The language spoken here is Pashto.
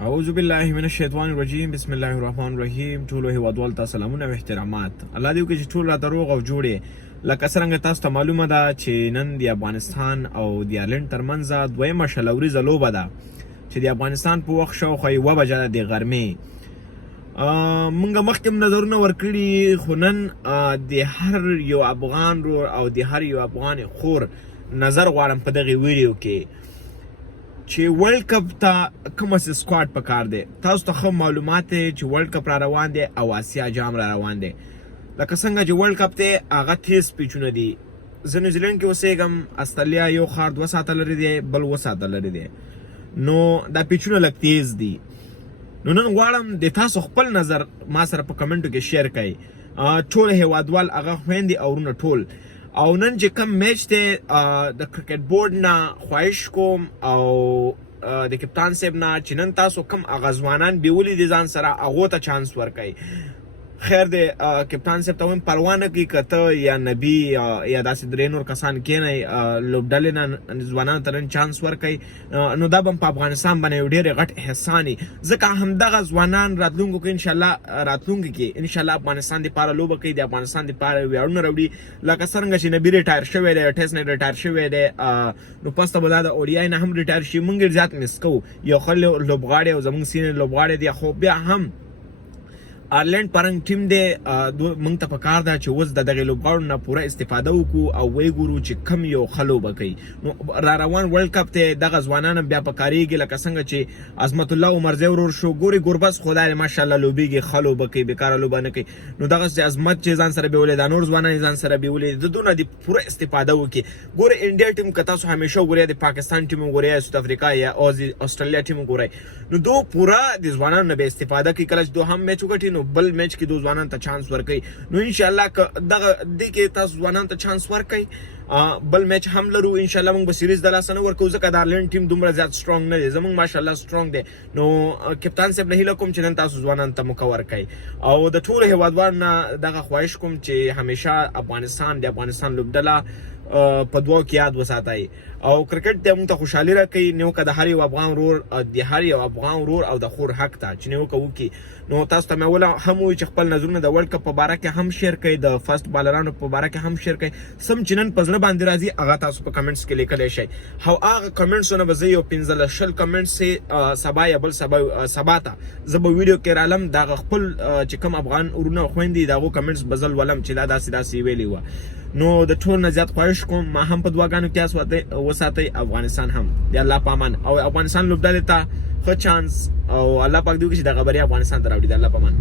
اعوذ بالله من الشیطان الرجیم بسم الله الرحمن الرحیم. ټولو هیوادوالو ته سلامونه او احترامات. الله دې وکړي چې ټول راته روغ او جوړ یې. لکه څرنګه تاسو ته معلومه ده چې نن د افغانستان او د ایرلند ترمنځ دویمه شلوریزه لوبه ده چې د افغانستان په وخت شاوخوا 1 بجه د غرمې. مونږ مخکې نظرونه ورکړي، خو نن د هر یو افغان رور او د هر یو افغان خور نظر غواړم په دغه ویډیو کې چې ورلد کپ ته کوم سکواډ پکار دی. تاسو ته خو معلومات دی چې ورلد کپ را روان دی او آسیا جام را روان دی. لکه څنګه چې ورلد کپ ته هغه تیز پیچونه دي. زه نیوزیلند کې اوسېږم، استرالیا یو ښار 2 ساعته لري دی، بل 2 ساعته لري دی، نو دا پیچونه لږ تیز دي. نو نن غواړم د تاسو خپل نظر ما سره په کمنټو کې شیر کړئ. ټول هیوادوال هغه خویندې او ورونه ټول. او نن چې کم میچ دی د کرکټ بورډ نه خواهش کوم او د کپتان صاحب نه چې نن تاسو کم هغه ځوانان بیولي دي ځان سره، هغو ته چانس ورکئ. خیر دی کپتان صاحب ته وایم پروا نه کوي که ته یا نبي یا داسې درې نور کسان کښېنئ لوبډلې نه ځوانانو ته نن چانس ورکئ، نو دا به په افغانستان باندې یو ډېر غټ احسان وي. ځکه همدغه ځوانان راتلونکو کې انشاءالله راتلونکي کې انشاءالله افغانستان دپاره لوبه کوي، د افغانستان دپاره ویاړونه راوړي. لکه څرنګه چې نبي ریټایر شوی دی، ټیسټ نه ریټایر شوی دی، نو پس ته به دا د اوډیای نه هم ریټایر شي. موږ ډېر زیات مس کوو. یو ښه لوبغاړی او زموږ سینیر لوبغاړی دی، خو بیا هم آیرلند پرنګ ټیم دی. موږ ته پکار ده چې اوس د دغې لوبغاړو نه پوره استفاده وکړو او ویې ګورو چې کم یو ښه لوبه کوي. نو را روان ورلد کپ ته دغه ځوانان بیا پکارېږي، لکه څنګه چې عظمت الله عمرزی ورور شو. ګورې ګوربز خدای ماشاءالله لوبېږي، ښه لوبه کوي، بېکاره لوبه نه کوي. نو دغسې عظمت چې ځان سره بیولې، دا نور ځوانان یې ځان سره بیولې، د دونه د پوره استفاده وکړي. ګورې انډیا ټیم که تاسو همیشه وګورئ، د پاکستان ټیم وګورئ، یا ساوت افریقا یا استرالیا ټیم وګورئ، نو دو پوره د ځوانانو نه به استفاده کوي. کله چې دوهم میچ وګټي نو بل میچ کې ځوانان ته چانس ورکړي. نو انشاءالله دغه دې کې تاسو ځوانانو ته چانس ورکړئ. بل میچ هم لرو انشاءالله. موږ به سیریز د لاسه نه ورکوو ځکه د آیرلند ټیم دومره زیات سترانګ نه دی، زموږ ماشاءالله سترانګ دی. نو کپتان صاحب نه هیله کوم چې نن تاسو ځوانانو ته موقع ورکړئ او د ټولو هیوادوالو نه دغه خواهش کوم چې همیشه افغانستان د افغانستان لوبډله په دوو کې یاد وساتئ. او کرکټ ته موږ ته خوشحالي راکوي. نیوکه د هر یو افغان ورور د هر یو افغان ورور او د خور حق ته چې نیوکه وکړي. نو تاسو ته مې هم ووایي چې خپل نظرونه د ورلد کپ په باره کې هم شیر کړئ، د فرست بالرانو په باره کې هم شیر کړئ. سم چې نن په زړه باندې راځي هغه تاسو په کمنټس کې لیکلی شئ. هغه کمنټسونه به زه یو 15-20 کمنټس سبا یا بل سبا ته زه به ویډیو کې رالم. د هغه خپل چې کوم افغان ورونه او خویندې د هغو کمنټس به زه لولم چې دا داسې ویلي وه. نو د ټول نه زیات خواهش کوم ما هم په دعاګانو کې وساتئ، افغانستان هم د الله په امان، او افغانستان لوبډلې ته ښه چانس، او الله پاک دې وکړي چې دغه بریا افغانستان ته راوړي. د الله په امان.